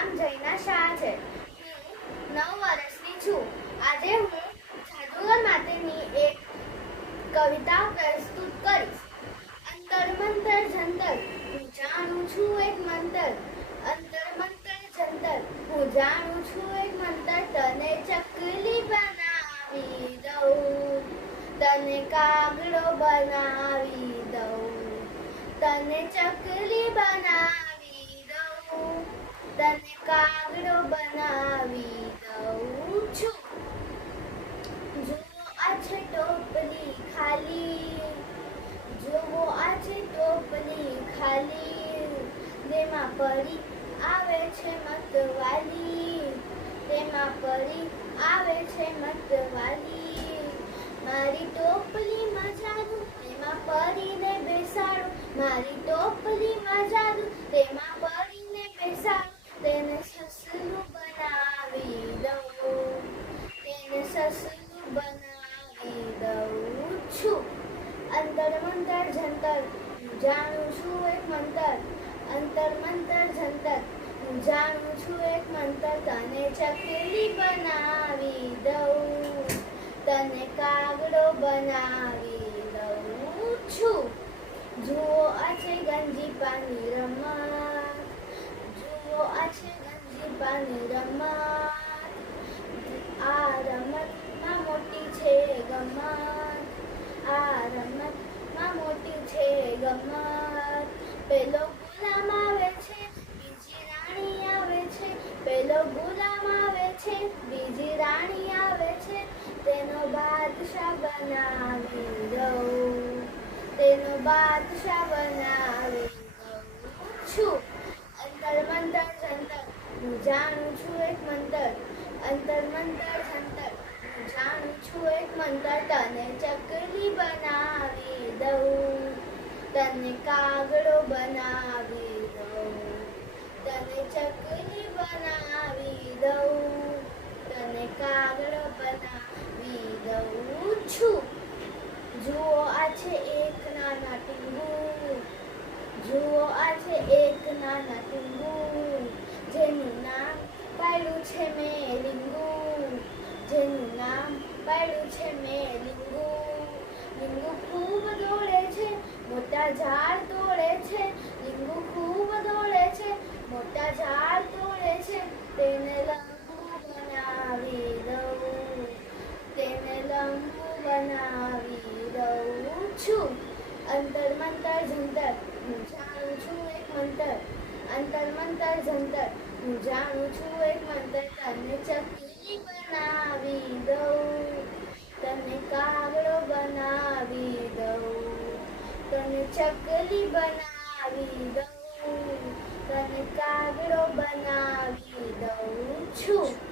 નામ જૈના શાહ છે. હું નવ વર્ષની છું. આજે હું જાદુગર માટેની એક કવિતા પ્રસ્તુત કરીશ. અંતર મંતર જંતર, હું જાણું છું એક મંતર. અંતર મંતર જંતર, હું જાણું છું એક મંતર. તને ચકલી બનાવી દઉં, તને કાગડો બનાવી દઉં. તને ચકલી બનાવી તને કાગડો બનાવી દઉં છું. જુઓ આ છે ટોપલી ખાલી. જુઓ આ છે ટોપલી ખાલી. તેમાં પરી આવે છે મતવાલી. તેમાં પડી આવે છે મતવાલી. મારી ટોપલીમાં જાદુ તેમાં પરીને બેસાડું. મારી ટોપલીમાં જાદુ તેમાં તેને બનાવી દઉં છું. અંતર મંતર જંતર, જાણું છું એક મંતર. અંતર મંતર જંતર, જાણું છું એક મંતર. તને ચકલી બનાવી દઉં, તને કાગડો બનાવી દઉં છું. જુઓ આ છે ગંજી પાની રમત, જુઓ આ છે ગંજી પાની રમત આ રમતમાં મોટી છે ગમત આ રમતમાં મોટી છે ગમત પેલો ગુલામ આવે છે, બીજી રાણી આવે છે. પેલો ગુલામ આવે છે, બીજી રાણી આવે છે. તેનો બાદશાહ બનાવી દઉં. તેનો બાદશાહ બનાવી દઉં છું. અંતર મંતર જંતર, હું જાણું છું એક મંતર. અંતર મંતર જંતર જાણું છું એક મંતર. તને ચકલી બનાવી દઉં. તને કાગડો બનાવી દઉં, તને ચકલી બનાવી દઉં, તને કાગડો બનાવી દઉં છું. જુઓ આ છે એક નાના ટીંગુ, જુઓ આ છે એક નાના ટીંગુ, જેનું નામ પાડ્યું છે મેં લીંગુ જેનું નામ પાડ્યું છે મેં લીંગુ લીંગુ ખૂબ ઝાડ તોડે છે, લીંબુ ખૂબ દોડે છે, મોટા ઝાડ તોડે છે, તેને લંબુ બનાવી દઉં, તેને લંબુ બનાવી દઉં છું. અંતર મંતર જંતર હું જાણું છું એક મંતર. અંતર મંતર હું જાણું છું એક મંતર. તને ચકલી બનાવી દઉં. ચકલી બનાવી દઉં. તને કાગડો બનાવી દઉં છું.